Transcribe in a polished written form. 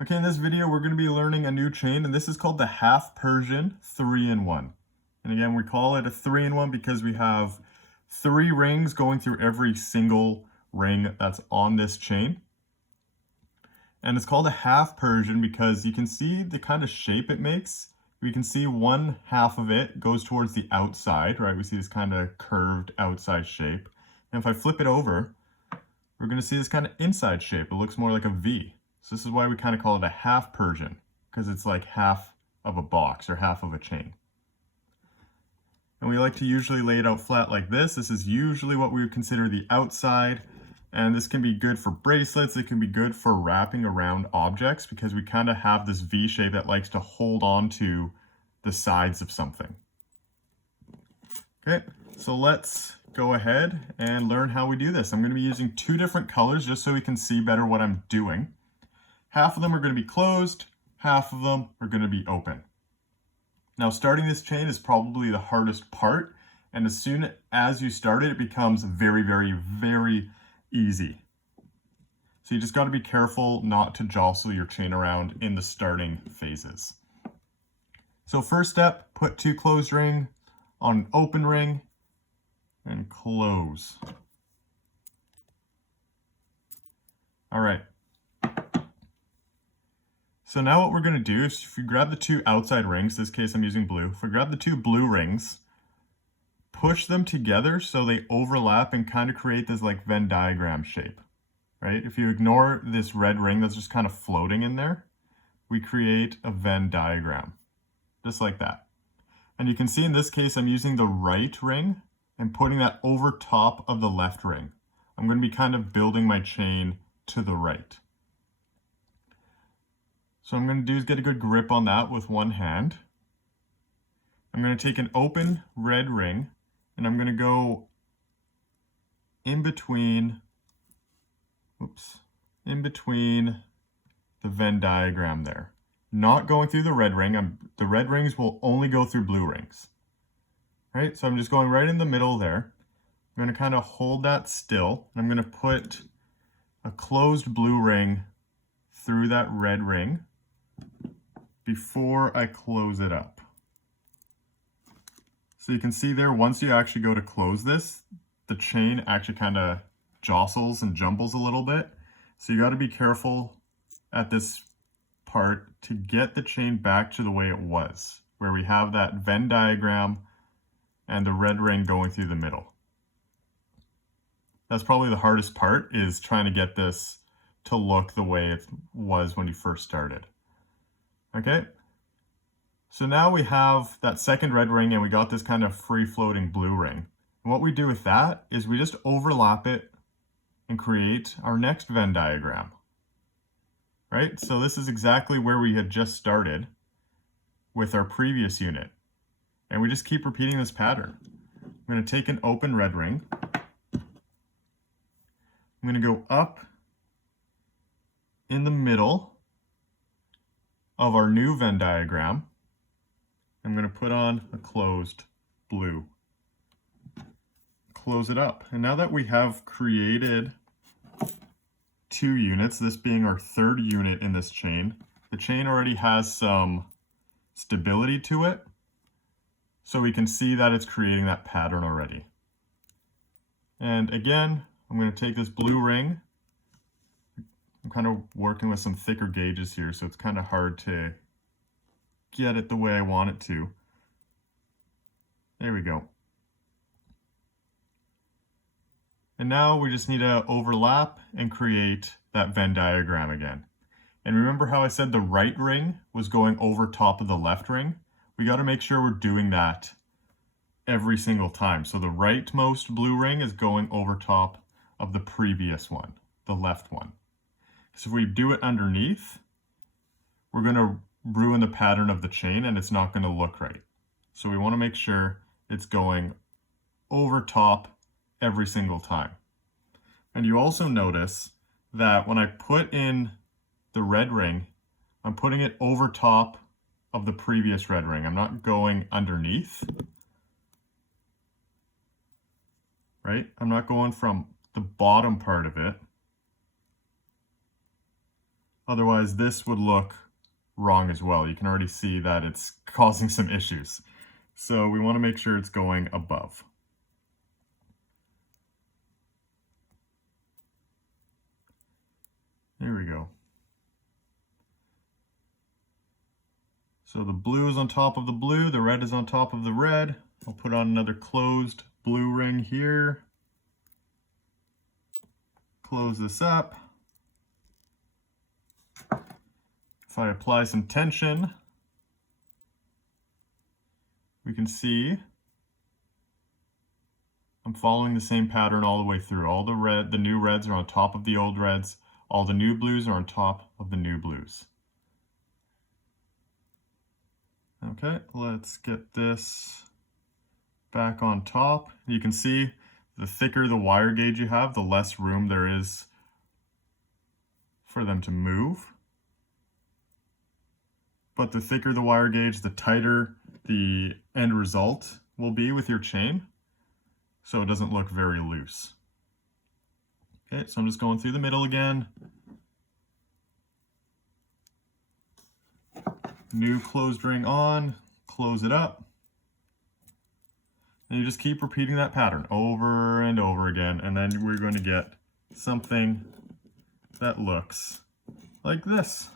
Okay, in this video, we're going to be learning a new chain, and this is called the half Persian 3-in-1. And again, we call it a 3-in-1 because we have 3 rings going through every single ring that's on this chain. And it's called a half Persian because you can see the kind of shape it makes. We can see one half of it goes towards the outside, right? We see this kind of curved outside shape. And if I flip it over, we're going to see this kind of inside shape. It looks more like a V. So this is why we kind of call it a half Persian, because it's like half of a box or half of a chain. And we like to usually lay it out flat like this. This is usually what we would consider the outside. And this can be good for bracelets. It can be good for wrapping around objects because we kind of have this V shape that likes to hold on to the sides of something. Okay, so let's go ahead and learn how we do this. I'm going to be using 2 different colors just so we can see better what I'm doing. Half of them are going to be closed, half of them are going to be open. Now, starting this chain is probably the hardest part, and as soon as you start it, it becomes very, very, very easy. So you just got to be careful not to jostle your chain around in the starting phases. So first step, put 2 closed rings on an open ring and close. All right. So now what we're going to do is if you grab the 2 outside rings, in this case I'm using blue, if we grab the 2 blue rings, push them together so they overlap and kind of create this like Venn diagram shape, right? If you ignore this red ring that's just kind of floating in there, we create a Venn diagram, just like that. And you can see in this case I'm using the right ring and putting that over top of the left ring. I'm going to be kind of building my chain to the right. So what I'm going to do is get a good grip on that with one hand. I'm going to take an open red ring and I'm going to go in between the Venn diagram there. Not going through the red ring. The red rings will only go through blue rings. Right? So I'm just going right in the middle there. I'm going to kind of hold that still. And I'm going to put a closed blue ring through that red ring before I close it up. So you can see there, once you actually go to close this, the chain actually kind of jostles and jumbles a little bit. So you got to be careful at this part to get the chain back to the way it was, where we have that Venn diagram and the red ring going through the middle. That's probably the hardest part, is trying to get this to look the way it was when you first started. Okay, so now we have that second red ring and we got this kind of free-floating blue ring. And what we do with that is we just overlap it and create our next Venn diagram. Right, so this is exactly where we had just started with our previous unit. And we just keep repeating this pattern. I'm going to take an open red ring. I'm going to go up in the middle of our new Venn diagram. I'm going to put on a closed blue. Close it up. And now that we have created 2 units, this being our 3rd unit in this chain, the chain already has some stability to it. So we can see that it's creating that pattern already. And again, I'm going to take this blue ring. I'm kind of working with some thicker gauges here, so it's kind of hard to get it the way I want it to. There we go. And now we just need to overlap and create that Venn diagram again. And remember how I said the right ring was going over top of the left ring? We got to make sure we're doing that every single time. So the rightmost blue ring is going over top of the previous one, the left one. So if we do it underneath, we're going to ruin the pattern of the chain and it's not going to look right. So we want to make sure it's going over top every single time. And you also notice that when I put in the red ring, I'm putting it over top of the previous red ring. I'm not going underneath, right? I'm not going from the bottom part of it Otherwise, this would look wrong as well. You can already see that it's causing some issues. So we want to make sure it's going above. There we go. So the blue is on top of the blue, the red is on top of the red. I'll put on another closed blue ring here. Close this up. If I apply some tension, we can see I'm following the same pattern all the way through. All the new reds are on top of the old reds. All the new blues are on top of the new blues. Okay, let's get this back on top. You can see the thicker the wire gauge you have, the less room there is for them to move. But the thicker the wire gauge, the tighter the end result will be with your chain, so it doesn't look very loose. Okay, so I'm just going through the middle again. New closed ring on, close it up. And you just keep repeating that pattern over and over again, and then we're going to get something that looks like this.